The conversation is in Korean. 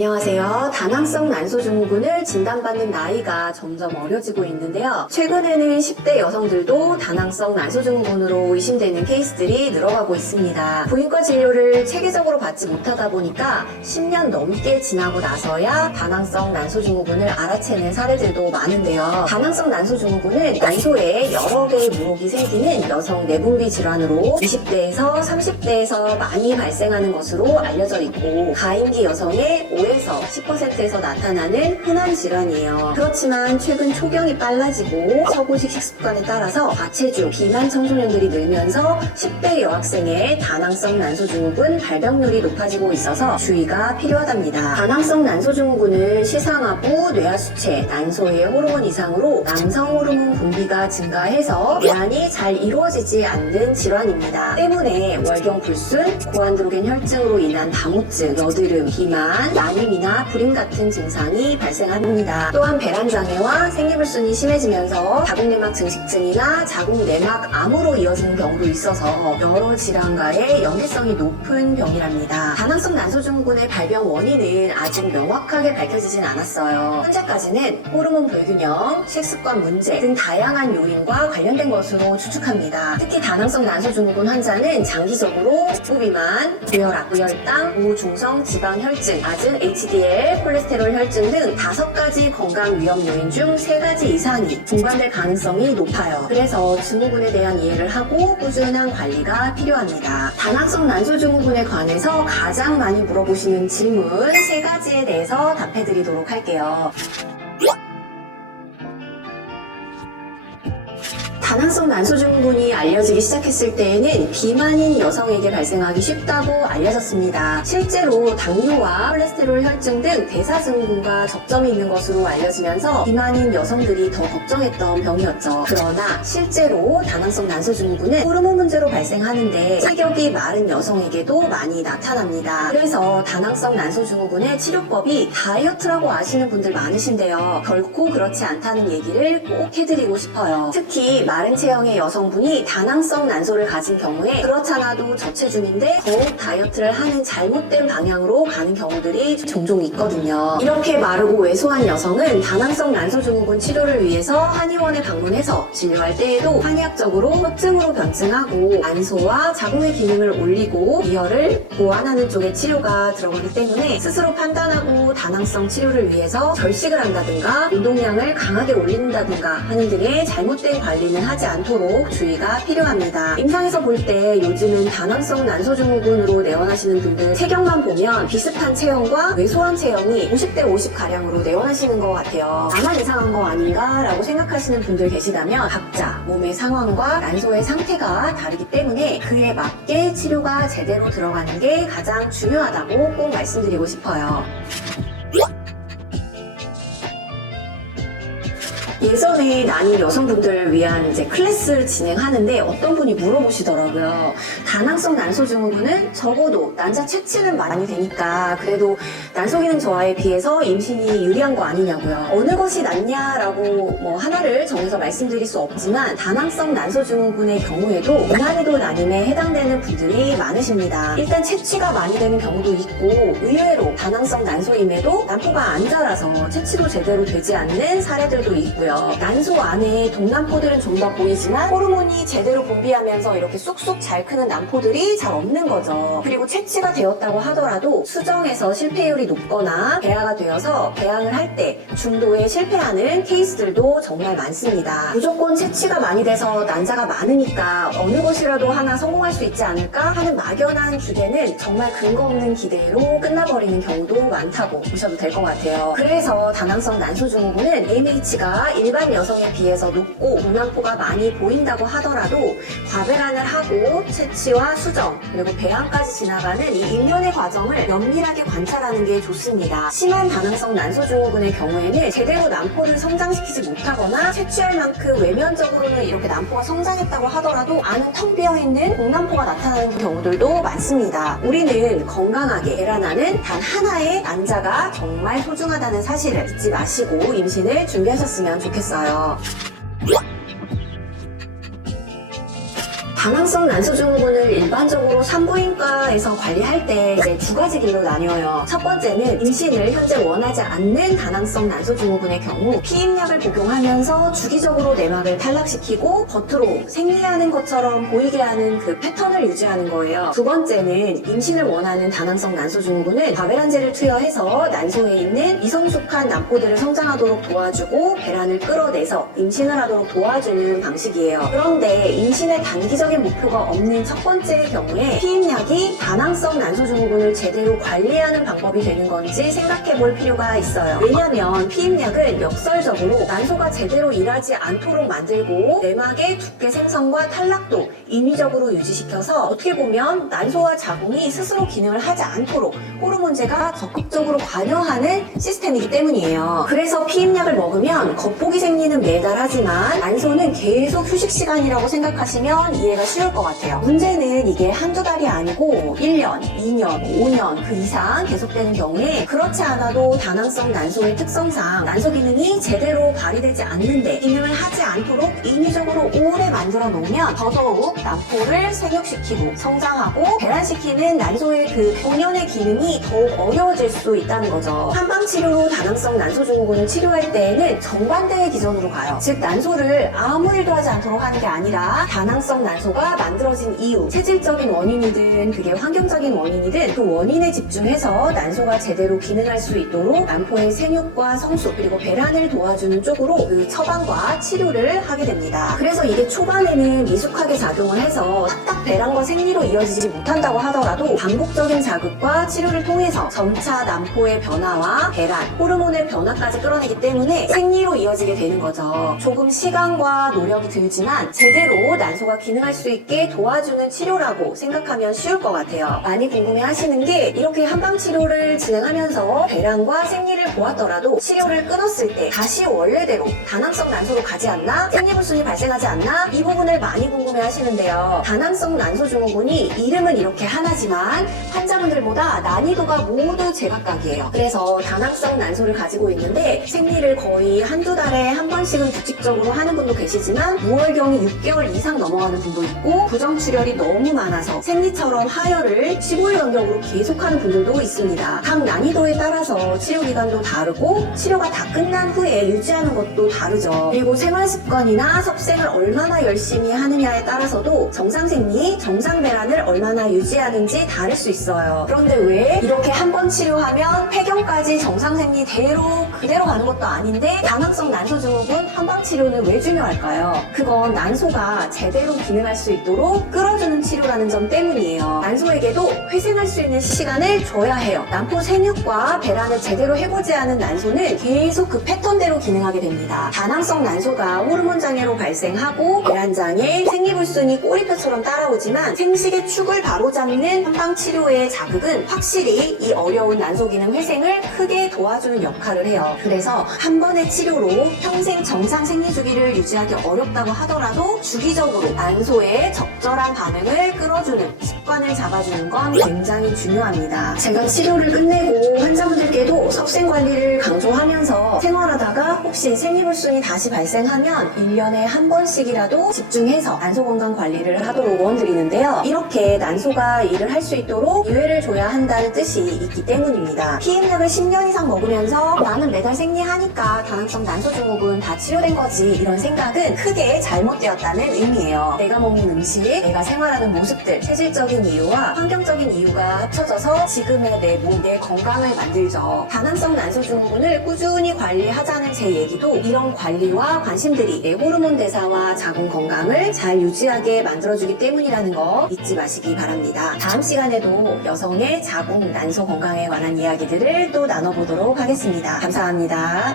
안녕하세요. 다낭성 난소증후군을 진단받는 나이가 점점 어려지고 있는데요. 최근에는 10대 여성들도 다낭성 난소증후군으로 의심되는 케이스들이 늘어가고 있습니다. 부인과 진료를 체계적으로 받지 못하다 보니까 10년 넘게 지나고 나서야 다낭성 난소증후군을 알아채는 사례들도 많은데요. 다낭성 난소증후군은 난소에 여러 개의 물혹이 생기는 여성 내분비 질환으로 20대에서 30대에서 많이 발생하는 것으로 알려져 있고, 가임기 여성의 5에서 10%에서 나타나는 흔한 질환이에요. 그렇지만 최근 초경이 빨라지고 서구식 식습관에 따라서 과체중, 비만 청소년들이 늘면서 10대 여학생의 다낭성 난소증후군 발병률이 높아지고 있어서 주의가 필요하답니다. 다낭성 난소증후군은 시상하부, 뇌하수체, 난소의 호르몬 이상으로 남성 호르몬 분비가 증가해서 내한이 잘 이루어지지 않는 질환입니다. 때문에 월경 불순, 고안드로겐 혈증으로 인한 다모증, 여드름, 비만, 난임이나 불임 같은 증상이 발생합니다. 또한 배란장애와 생리불순이 심해지면서 자궁내막 증식증이나 자궁내막 암으로 이어지는 경우도 있어서 여러 질환과의 연계성이 높은 병이랍니다. 다낭성 난소증후군의 발병 원인은 아직 명확하게 밝혀지진 않았어요. 현재까지는 호르몬 불균형, 식습관 문제 등 다양한 요인과 관련된 것으로 추측합니다. 특히 다낭성 난소증후군 환자는 장기적으로 복부비만, 고혈압, 고혈당, 고중성 지방혈증, 아증, HDL, 콜레스테롤 혈증 등 5가지 건강 위험 요인 중 3가지 이상이 동반될 가능성이 높아요. 그래서 증후군에 대한 이해를 하고 꾸준한 관리가 필요합니다. 다낭성 난소증후군에 관해서 가장 많이 물어보시는 질문 3가지에 대해서 답해드리도록 할게요. 다낭성 난소증후군이 알려지기 시작했을 때에는 비만인 여성에게 발생하기 쉽다고 알려졌습니다. 실제로 당뇨와 콜레스테롤 혈증 등 대사증후군과 접점이 있는 것으로 알려지면서 비만인 여성들이 더 걱정했던 병이었죠. 그러나 실제로 다낭성 난소증후군은 호르몬 문제로 발생하는데 체격이 마른 여성에게도 많이 나타납니다. 그래서 다낭성 난소증후군의 치료법이 다이어트라고 아시는 분들 많으신데요. 결코 그렇지 않다는 얘기를 꼭 해드리고 싶어요. 특히 마른 체형의 여성분이 다낭성 난소를 가진 경우에 그렇잖아도 저체중인데 더욱 다이어트를 하는 잘못된 방향으로 가는 경우들이 종종 있거든요. 이렇게 마르고 왜소한 여성은 다낭성 난소증후군 치료를 위해서 한의원에 방문해서 진료할 때에도 한의학적으로 협증으로 변증하고 난소와 자궁의 기능을 올리고 이열을 보완하는 쪽의 치료가 들어가기 때문에 스스로 판단하고 다낭성 치료를 위해서 절식을 한다든가 운동량을 강하게 올린다든가 하는 등의 잘못된 관리는 하지 않도록 주의가 필요합니다. 임상에서 볼 때 요즘은 다낭성 난소증후군으로 내원하시는 분들 체격만 보면 비슷한 체형과 왜소한 체형이 50대 50가량으로 내원하시는 것 같아요. 나만 이상한 거 아닌가 라고 생각하시는 분들 계시다면 각자 몸의 상황과 난소의 상태가 다르기 때문에 그에 맞게 치료가 제대로 들어가는 게 가장 중요하다고 꼭 말씀드리고 싶어요. 예전에 난임 여성분들을 위한 클래스를 진행하는데 어떤 분이 물어보시더라고요. 다낭성 난소증후군은 적어도 난자 채취는 많이 되니까 그래도 난소기능 저하에 비해서 임신이 유리한 거 아니냐고요. 어느 것이 낫냐라고 하나를 정해서 말씀드릴 수 없지만 다낭성 난소증후군의 경우에도 고난이도 난임에 해당되는 분들이 많으십니다. 일단 채취가 많이 되는 경우도 있고 의외로 다낭성 난소임에도 난포가 안 자라서 채취도 제대로 되지 않는 사례들도 있고요. 난소 안에 동난포들은 좀 더 보이지만 호르몬이 제대로 분비하면서 이렇게 쑥쑥 잘 크는 난포들이 잘 없는 거죠. 그리고 채취가 되었다고 하더라도 수정에서 실패율이 높거나 배아가 되어서 배양을 할 때 중도에 실패하는 케이스들도 정말 많습니다. 무조건 채취가 많이 돼서 난자가 많으니까 어느 것이라도 하나 성공할 수 있지 않을까 하는 막연한 기대는 정말 근거 없는 기대로 끝나버리는 경우도 많다고 보셔도 될 것 같아요. 그래서 다낭성 난소증후군은 AMH가 일반 여성에 비해서 높고 동난포가 많이 보인다고 하더라도 과배란을 하고 채취와 수정 그리고 배양까지 지나가는 이 일련의 과정을 면밀하게 관찰하는 게 좋습니다. 심한 다낭성 난소증후군의 경우에는 제대로 난포를 성장시키지 못하거나 채취할 만큼 외면적으로는 이렇게 난포가 성장했다고 하더라도 안은 텅 비어있는 동난포가 나타나는 경우들도 많습니다. 우리는 건강하게 배란하는 단 하나의 난자가 정말 소중하다는 사실을 잊지 마시고 임신을 준비하셨으면 좋겠어요. 다낭성 난소증후군을 일반적으로 산부인과에서 관리할 때 이제 두 가지 길로 나뉘어요. 첫 번째는 임신을 현재 원하지 않는 다낭성 난소증후군의 경우 피임약을 복용하면서 주기적으로 내막을 탈락시키고 겉으로 생리하는 것처럼 보이게 하는 그 패턴을 유지하는 거예요. 두 번째는 임신을 원하는 다낭성 난소증후군은 바베란제를 투여해서 난소에 있는 미성숙한 난포들을 성장하도록 도와주고 배란을 끌어내서 임신을 하도록 도와주는 방식이에요. 그런데 임신의 단기적인 목표가 없는 첫 번째의 경우에 피임약이 다낭성 난소증후군을 제대로 관리하는 방법이 되는 건지 생각해 볼 필요가 있어요. 왜냐하면 피임약은 역설적으로 난소가 제대로 일하지 않도록 만들고 내막의 두께 생성과 탈락도 인위적으로 유지시켜서 어떻게 보면 난소와 자궁이 스스로 기능을 하지 않도록 호르몬제가 적극적으로 관여하는 시스템이기 때문이에요. 그래서 피임약을 먹으면 겉복이 생리는 매달 하지만 난소는 계속 휴식 시간이라고 생각하시면 이해가 쉬울 것 같아요. 문제는 이게 한두 달이 아니고 1년, 2년, 5년 그 이상 계속되는 경우에 그렇지 않아도 다낭성 난소의 특성상 난소 기능이 제대로 발휘되지 않는데 기능을 하지 않도록 인위적으로 오래 만들어 놓으면 더더욱 난포를 생육시키고 성장하고 배란시키는 난소의 그 본연의 기능이 더욱 어려워질 수 있다는 거죠. 한방치료로 다낭성 난소증후군을 치료할 때에는 정반대의 기전으로 가요. 즉 난소를 아무 일도 하지 않도록 하는 게 아니라 다낭성 난소가 만들어진 이유, 체질적인 원인이든 그게 환경적인 원인이든 그 원인에 집중해서 난소가 제대로 기능할 수 있도록 난포의 생육과 성숙 그리고 배란을 도와주는 쪽으로 그 처방과 치료를 하게 됩니다. 그래서 이게 초반에는 미숙하게 작용을 해서 딱딱 배란과 생리로 이어지지 못한다고 하더라도 반복적인 자극과 치료를 통해서 점차 난포의 변화와 배란, 호르몬의 변화까지 끌어내기 때문에 생리로 이어지게 되는 거죠. 조금 시간과 노력이 들지만 제대로 난소가 기능할 수 있게 도와주는 치료라고 생각하면 쉬울 것 같아요. 많이 궁금해 하시는 게 이렇게 한방치료를 진행하면서 배란과 생리를 보았더라도 치료를 끊었을 때 다시 원래대로 다낭성 난소로 가지 않나? 생리불순이 발생하지 않나? 이 부분을 많이 궁금해 하시는데요. 다낭성 난소증후군이 이름은 이렇게 하나지만 환자분들보다 난이도가 모두 제각각이에요. 그래서 다낭성 난소를 가지고 있는데 생리를 거의 한두 달에 한 번씩은 규칙적으로 하는 분도 계시지만 무월경이 6개월 이상 넘어가는 분도 있고 부정출혈이 너무 많아서 생리처럼 하혈을 15일 간격으로 계속하는 분들도 있습니다. 각 난이도에 따라서 치료기간도 다르고 치료가 다 끝난 후에 유지하는 것도 다르죠. 그리고 생활습관이나 섭생을 얼마나 열심히 하느냐에 따라서도 정상생리, 정상배란을 얼마나 유지하는지 다를 수 있어요. 그런데 왜 이렇게 한 번 치료하면 폐경까지 정상생리대로 그대로 가는 것도 아닌데 다낭성 난소증후군 한방치료는 왜 중요할까요? 그건 난소가 제대로 기능할 수 있도록 끌어주는 치료라는 점 때문이에요. 난소에게도 회생할 수 있는 시간을 줘야 해요. 난포 생육과 배란을 제대로 해보지 않은 난소는 계속 그 패턴대로 기능하게 됩니다. 다낭성 난소가 호르몬 장애로 발생하고 배란장애, 생리불순이 꼬리표처럼 따라오지만 생식의 축을 바로잡는 한방치료의 자극은 확실히 이 어려운 난소 기능 회생을 크게 도와주는 역할을 해요. 그래서 한 번의 치료로 평생 정상 생리 주기를 유지하기 어렵다고 하더라도 주기적으로 난소의 적절한 반응을 끌어주는 습관을 잡아주는 건 굉장히 중요합니다. 제가 치료를 끝내고 환자분들께도 섭생 관리를 강조하면서 생활하다가 혹시 생리불순이 다시 발생하면 1년에 한 번씩이라도 집중해서 난소 건강 관리를 하도록 원드리는데요. 이렇게 난소가 일을 할 수 있도록 기회를 줘야 한다는 뜻이 있기 때문입니다. 피임약을 10년 이상 먹으면서 나는 매달 생리하니까 다낭성 난소증후군 다 치료된 거지 이런 생각은 크게 잘못되었다는 의미예요. 내가 먹는 음식, 내가 생활하는 모습들, 체질적인 이유와 환경적인 이유가 합쳐져서 지금의 내 몸, 내 건강을 만들죠. 다낭성 난소증후군을 꾸준히 관리하자는 제 얘기도 이런 관리와 관심들이 내 호르몬 대사와 자궁 건강을 잘 유지하게 만들어주기 때문이라는 거 잊지 마시기 바랍니다. 다음 시간에도 여성의 자궁, 난소 건강에 관한 이야기들을 또 나눠보도록 하겠습니다. 감사합니다.